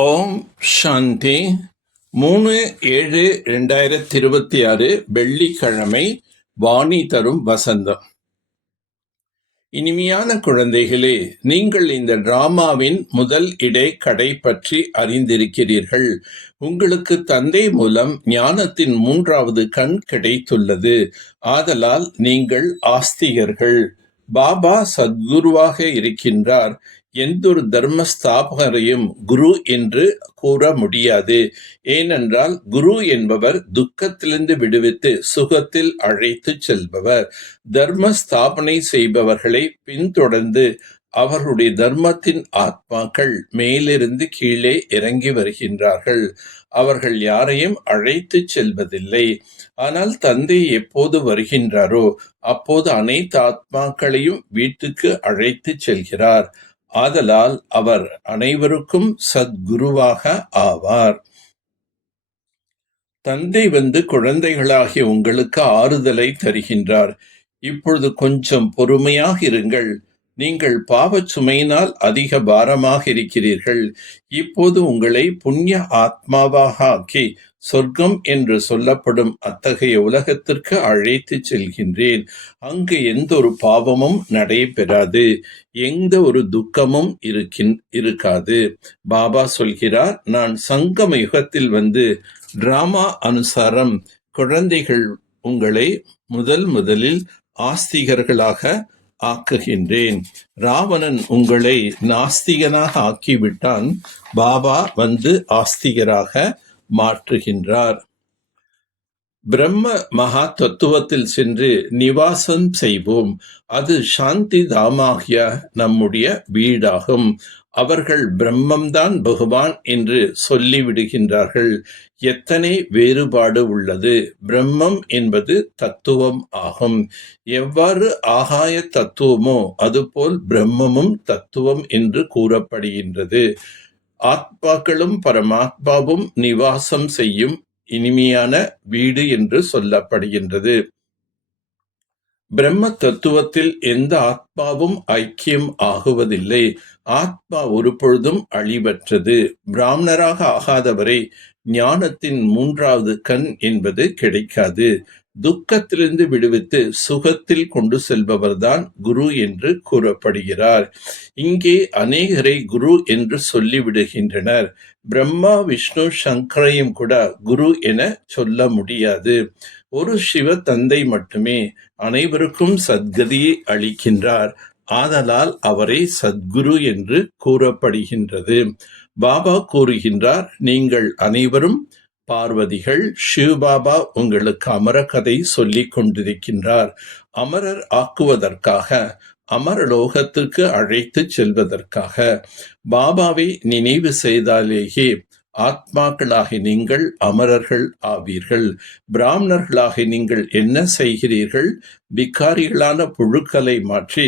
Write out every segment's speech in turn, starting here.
ஓம் சாந்தி. 3/7/2026 வெள்ளிக்கிழமை. வாணி தரும் வசந்தம். இனிமையான குழந்தைகளே, நீங்கள் இந்த டிராமாவின் முதல் இடை கடை பற்றி அறிந்திருக்கிறீர்கள். உங்களுக்கு தந்தை மூலம் ஞானத்தின் 3வது கண் கிடைத்துள்ளது. ஆதலால் நீங்கள் ஆஸ்திகர்கள். பாபா சத்குருவாக இருக்கின்றார். எந்தொரு தர்ம ஸ்தாபகரையும் குரு என்று கூற முடியாது. ஏனென்றால் குரு என்பவர் துக்கத்திலிருந்து விடுவித்து சுகத்தில் அழைத்து செல்பவர். தர்ம ஸ்தாபனை செய்பவர்களை பின்தொடர்ந்து அவர்களுடைய தர்மத்தின் ஆத்மாக்கள் மேலிருந்து கீழே இறங்கி வருகின்றார்கள். அவர்கள் யாரையும் அழைத்து செல்வதில்லை. ஆனால் தந்தை எப்போது வருகின்றாரோ அப்போது அனைத்து ஆத்மாக்களையும் வீட்டுக்கு அழைத்து செல்கிறார். ஆதலால் அவர் அனைவருக்கும் சத்குருவாக ஆவார். தந்தை வந்து குழந்தைகளாகிய உங்களுக்கு ஆறுதலை தருகின்றார். இப்பொழுது கொஞ்சம் பொறுமையாக இருங்கள். நீங்கள் பாவச் சுமையினால் அதிக பாரமாக இருக்கிறீர்கள். இப்போது உங்களை புண்ணிய ஆத்மாவாக ஆக்கி சொர்க்கம் என்று சொல்லப்படும் அத்தகைய உலகத்திற்கு அழைத்து செல்கின்றேன். அங்கு எந்த ஒரு பாவமும் நடைபெறாது, எந்த ஒரு துக்கமும் இருக்காது. பாபா சொல்கிறார், நான் சங்கம யுகத்தில் வந்து டிராமா அனுசாரம் குழந்தைகள் உங்களை முதலில் ஆஸ்திகர்களாக ஆக்குகின்றேன். ராவணன் உங்களை நாஸ்திகனாக ஆக்கிவிட்டான். பாபா வந்து ஆஸ்திகராக மாற்றுகின்றார். பிரம்ம மகா தத்துவத்தில் சென்று நிவாசம் செய்வோம். அது சாந்தி தாமாகிய நம்முடைய வீடாகும். அவர்கள் பிரம்மம்தான் பகவான் என்று சொல்லிவிடுகின்றார்கள். எத்தனை வேறுபாடு உள்ளது! பிரம்மம் என்பது தத்துவம் ஆகும். எவ்வாறு ஆகாய தத்துவமோ அதுபோல் பிரம்மமும் தத்துவம் என்று கூறப்படுகின்றது. ஆத்மாக்களும் பரமாத்மாவும் நிவாசம் செய்யும் இனிமையான வீடு என்று சொல்லப்படுகின்றது. பிரம்ம தத்துவத்தில் எந்த ஆத்மாவும் ஐக்கியம் ஆகுவதில்லை. ஆத்மா ஒரு பொழுதும் அழிவற்றது. பிராமணராக ஆகாதவரை ஞானத்தின் 3வது கண் என்பது கிடைக்காது. துக்கத்திலிருந்து விடுவித்து சுகத்தில் கொண்டு செல்பவர்தான் குரு என்று கூறப்படுகிறார். இங்கே அநேகரை குரு என்று சொல்லிவிடுகின்றனர். பிரம்மா, விஷ்ணு, சங்கரையும் கூட குரு என சொல்ல முடியாது. ஒரு சிவ தந்தை மட்டுமே அனைவருக்கும் சத்கதியை அளிக்கின்றார். ஆதலால் அவரை சத்குரு என்று கூறப்படுகின்றது. பாபா கூறுகின்றார், நீங்கள் அனைவரும் பார்வதிகள். சிவபாபா உங்களுக்கு அமர கதை சொல்லிக் கொண்டிருக்கின்றார். அமரர் ஆக்குவதற்காக, அமரலோகத்திற்கு அழைத்து செல்வதற்காக. பாபாவை நினைவு செய்தாலேயே ஆத்மாக்களாகி நீங்கள் அமரர்கள் ஆவீர்கள். பிராமணர்களாகி நீங்கள் என்ன செய்கிறீர்கள்? பிக்காரிகளான புழுக்களை மாற்றி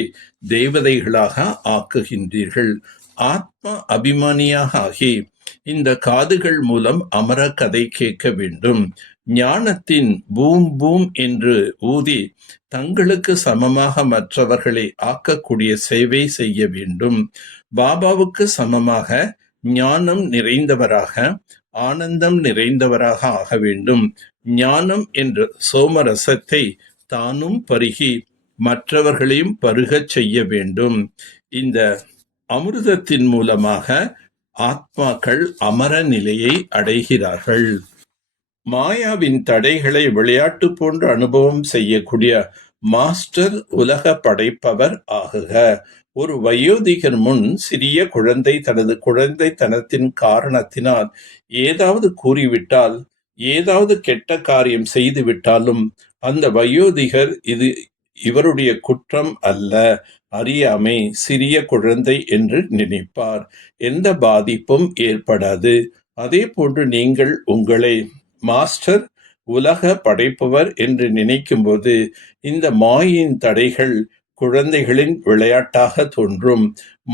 தேவதைகளாக ஆக்குகின்றீர்கள். ஆத்மா அபிமானியாக ஆகி இந்த காதுகள் மூலம் அமர கதை கேட்க வேண்டும். ஞானத்தின் பூம் பூம் என்று ஊதி தங்களுக்கு சமமாக மற்றவர்களை ஆக்கக்கூடிய சேவை செய்ய வேண்டும். பாபாவுக்கு சமமாக ஞானம் நிறைந்தவராக, ஆனந்தம் நிறைந்தவராக ஆக வேண்டும். ஞானம் என்ற சோமரசத்தை தானும் பருகி மற்றவர்களையும் பருகச் செய்ய வேண்டும். இந்த அமிர்தத்தின் மூலமாக ஆத்மாக்கள் அமர நிலையை அடைகிறார்கள். மாயாவின் தடைகளை விளையாட்டு போன்ற அனுபவம் செய்யக்கூடிய மாஸ்டர் உலக படைப்பவர் ஆகுக. ஒரு வயோதிகர் முன் சிறிய குழந்தை தனது குழந்தைத்தனத்தின் காரணத்தினால் ஏதாவது கூறிவிட்டால், ஏதாவது கெட்ட காரியம் செய்து விட்டாலும் அந்த வயோதிகர் இது இவருடைய குற்றம் அல்ல, அறியாமை, சிறிய குழந்தை என்று நினைப்பார். எந்த பாதிப்பும் ஏற்படாது. அதே போன்று நீங்கள் உங்களை மாஸ்டர் உலக படைப்பவர் என்று நினைக்கும்போது இந்த மாயின் தடைகள் குழந்தைகளின் விளையாட்டாக தோன்றும்.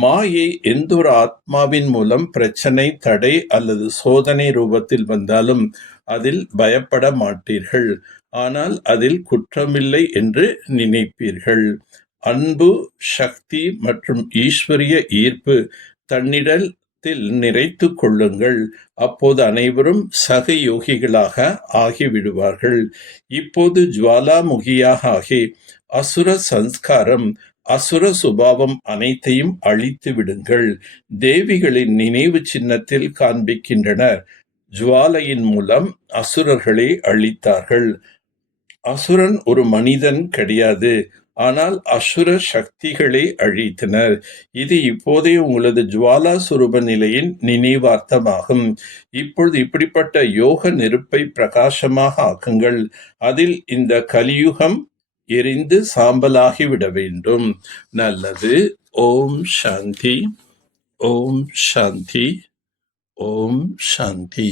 மாயை எந்த ஒரு ஆத்மாவின் மூலம் பிரச்சனை, தடை அல்லது சோதனை ரூபத்தில் வந்தாலும் அதில் பயப்பட மாட்டீர்கள். ஆனால் அதில் குற்றமில்லை என்று நினைப்பீர்கள். அன்பு, சக்தி மற்றும் ஈஸ்வரிய ஈர்ப்பு தன்னிடல் நிறைத்துக் கொள்ளுங்கள். அப்போது அனைவரும் சகயோகிகளாக ஆகிவிடுவார்கள். இப்போது ஜுவாலாமுகியாக ஆகி அசுர சம்ஸ்காரம், அசுர சுபாவம் அனைத்தையும் அழித்து விடுங்கள். தேவிகளின் நினைவு சின்னத்தில் காண்பிக்கின்றனர். ஜுவாலையின் மூலம் அசுரர்களை அழித்தார்கள். அசுரன் ஒரு மனிதன் கிடையாது, ஆனால் அசுர சக்திகளை அழித்தனர். இது இப்போதைய உங்களது ஜுவாலா சுரூப நிலையின் நினைவார்த்தமாகும். இப்பொழுது இப்படிப்பட்ட யோக நெருப்பை பிரகாசமாக ஆக்குங்கள். அதில் இந்த கலியுகம் எரிந்து சாம்பலாகிவிட வேண்டும். நல்லது. ஓம் சாந்தி. ஓம் சாந்தி. ஓம் சாந்தி.